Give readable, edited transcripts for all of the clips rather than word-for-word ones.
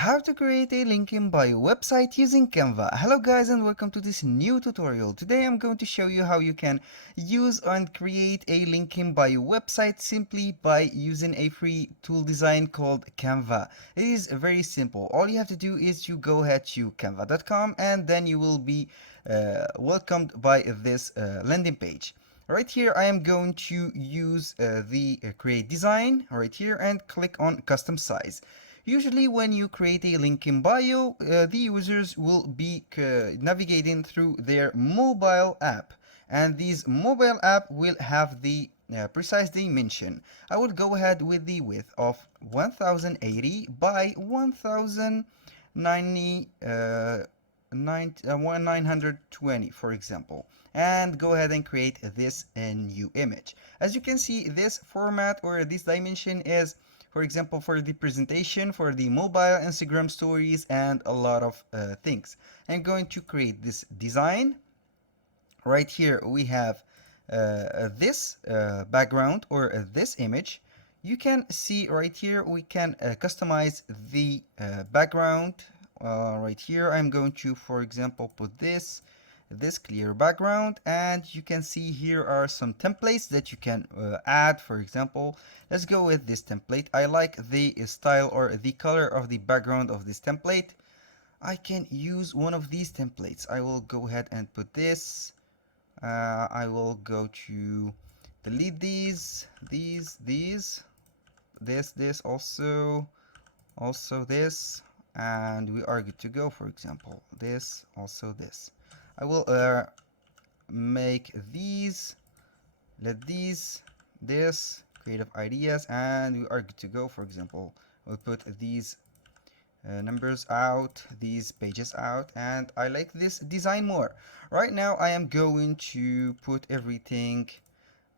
How to create a link in bio website using Canva. Hello guys and welcome to this new tutorial. Today I'm going to show you how you can use and create a link in bio website simply by using a free tool design called Canva. It is very simple. All you have to do is you go ahead to canva.com and then you will be welcomed by this landing page. Right here I am going to use the create design right here and click on custom size. Usually when you create a link in bio, the users will be navigating through their mobile app, and this mobile app will have the precise dimension. I will go ahead with the width of 1080 by 1090 920, for example, and go ahead and create this new image. As you can see, this format or this dimension is, for example, for the presentation, for the mobile Instagram stories, and a lot of things. I'm going to create this design. Right here we have this background or this image. You can see right here we can customize the background. Right here I'm going to, for example, put this clear background, and you can see here are some templates that you can add. For example, let's go with this template. I like the style or the color of the background of this template. I can use one of these templates. I will go ahead and put this. I will go to delete these, this also this, and we are good to go. For example, this, also this. I will make these, let these, this, creative ideas, and we are good to go. For example, we'll put these numbers out, these pages out, and I like this design more. Right now I am going to put everything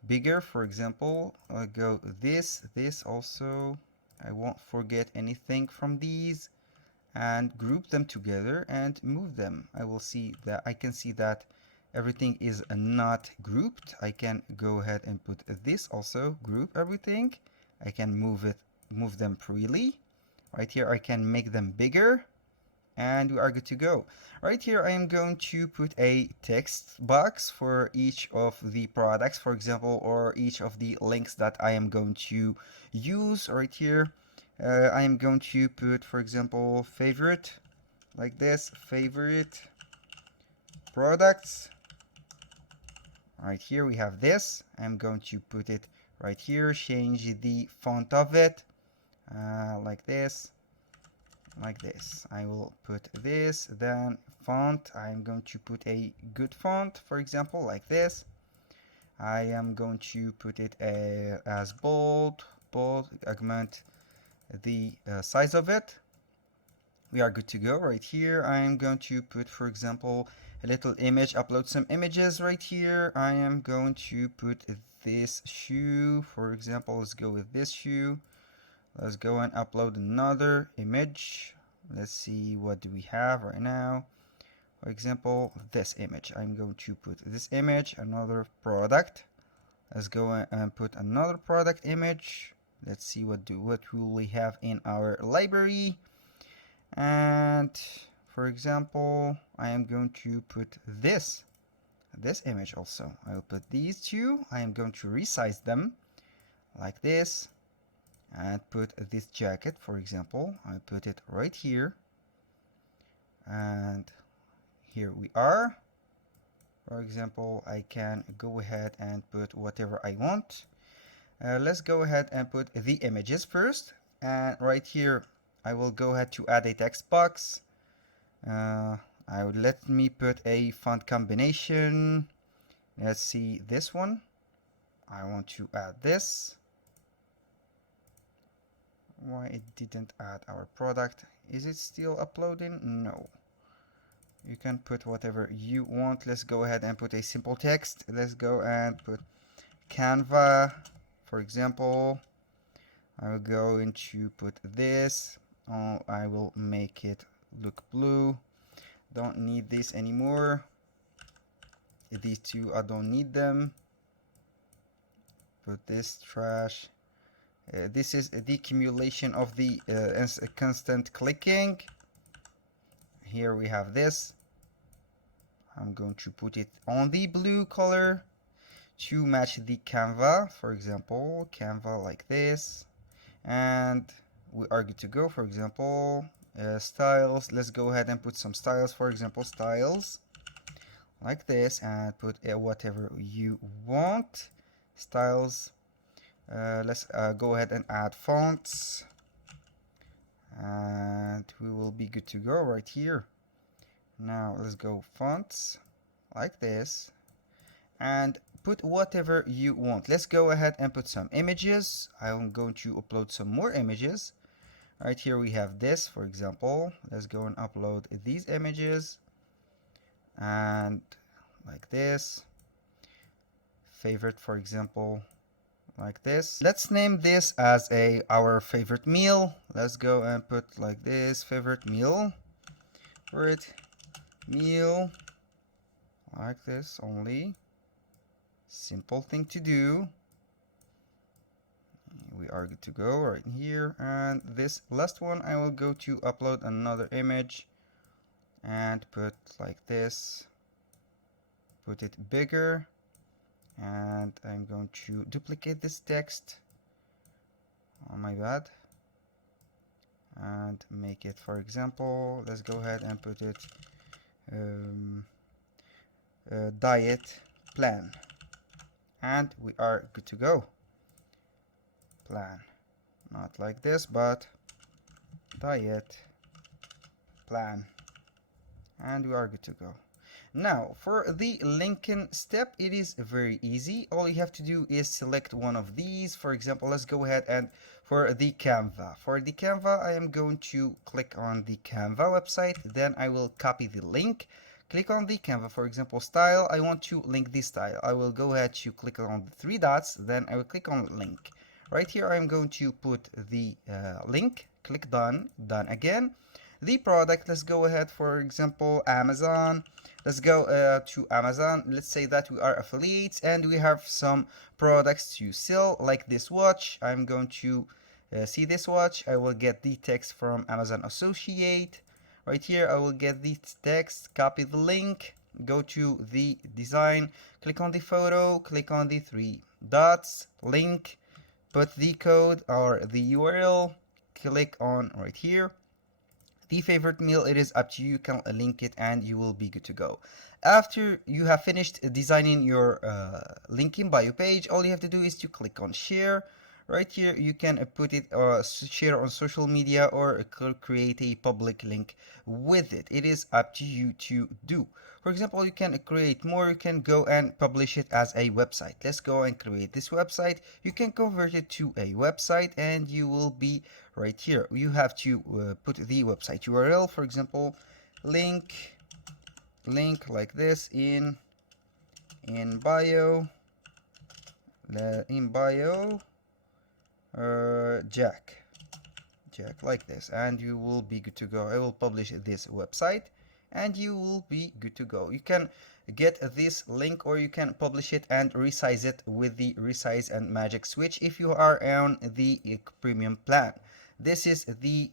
bigger. For example, I'll go this also. I won't forget anything from these, and group them together and move them. I will see that I can see that everything is not grouped. I can go ahead and put this also, group everything. I can move them freely. Right here I can make them bigger, and we are good to go. Right here I am going to put a text box for each of the products, for example, or each of the links that I am going to use. Right here I am going to put, for example, favorite, like this, favorite products. Right here we have this. I'm going to put it right here, change the font of it, like this, like this. I will put this, then font, I'm going to put a good font, for example, like this. I am going to put it as bold, augment the size of it. We are good to go. Right here I am going to put, for example, a little image, upload some images. Right here I am going to put this shoe, for example. Let's go with this shoe. Let's go and upload another image. Let's see, what do we have right now? For example, this image. I'm going to put this image, another product. Let's go and put another product image. Let's see what will we have in our library. And for example, I am going to put this image also. I will put these two. I am going to resize them like this, and put this jacket, for example. I put it right here, and here we are. For example, I can go ahead and put whatever I want. Let's go ahead and put the images first, and right here I will go ahead to add a text box. I would let me put a font combination. Let's see this one. I want to add this. Why it didn't add our product? Is it still uploading? No. You can put whatever you want. Let's go ahead and put a simple text. Let's go and put Canva, for example. I'm going to put this. I will make it look blue. Don't need this anymore. These two, I don't need them. Put this trash. This is the accumulation of the constant clicking. Here we have this. I'm going to put it on the blue color to match the Canva, for example, Canva like this, and we are good to go. For example, styles, let's go ahead and put some styles, for example, styles like this, and put whatever you want. Styles, let's go ahead and add fonts, and we will be good to go right here. Now let's go fonts like this, and put whatever you want. Let's go ahead and put some images. I'm going to upload some more images. Right here we have this, for example. Let's go and upload these images, and like this. Favorite, for example, like this. Let's name this as our favorite meal. Let's go and put like this, favorite meal. Favorite meal, like this only. Simple thing to do. We are good to go right here. And this last one, I will go to upload another image and put like this. Put it bigger, and I'm going to duplicate this text. Oh my bad. And make it, for example, let's go ahead and put it diet plan, and we are good to go. Plan, not like this, but diet plan, and we are good to go. Now for the linking step, it is very easy. All you have to do is select one of these. For example, let's go ahead and for the Canva, I am going to click on the Canva website, then I will copy the link. Click on the Canva, for example, style. I want to link this style. I will go ahead to click on the three dots, then I will click on link. Right here, I'm going to put the link, click done, done again. The product, let's go ahead, for example, Amazon. Let's go to Amazon. Let's say that we are affiliates and we have some products to sell, like this watch. I'm going to see this watch. I will get the text from Amazon Associate. Right here, I will get the text, copy the link, go to the design, click on the photo, click on the three dots, link, put the code or the URL, click on right here. The favorite meal, it is up to you. You can link it and you will be good to go. After you have finished designing your linking bio page, all you have to do is to click on share. Right here, you can put it share on social media or create a public link with it. It is up to you to do. For example, you can create more. You can go and publish it as a website. Let's go and create this website. You can convert it to a website and you will be right here. You have to put the website URL, for example, link like this in bio, Jack like this, and you will be good to go. I will publish this website and you will be good to go. You can get this link or you can publish it and resize it with the resize and magic switch if you are on the premium plan. This is the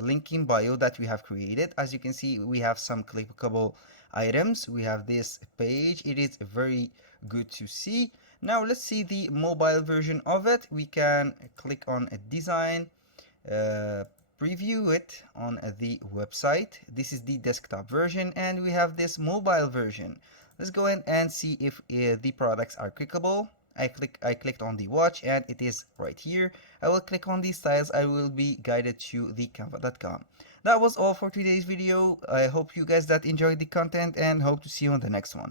link in bio that we have created. As you can see, we have some clickable items. We have this page. It is very good to see. Now let's see the mobile version of it. We can click on a design, preview it on the website. This is the desktop version, and we have this mobile version. Let's go ahead and see if the products are clickable. I clicked on the watch and it is right here. I will click on the styles. I will be guided to the canva.com. That was all for today's video. I hope you guys that enjoyed the content and hope to see you on the next one.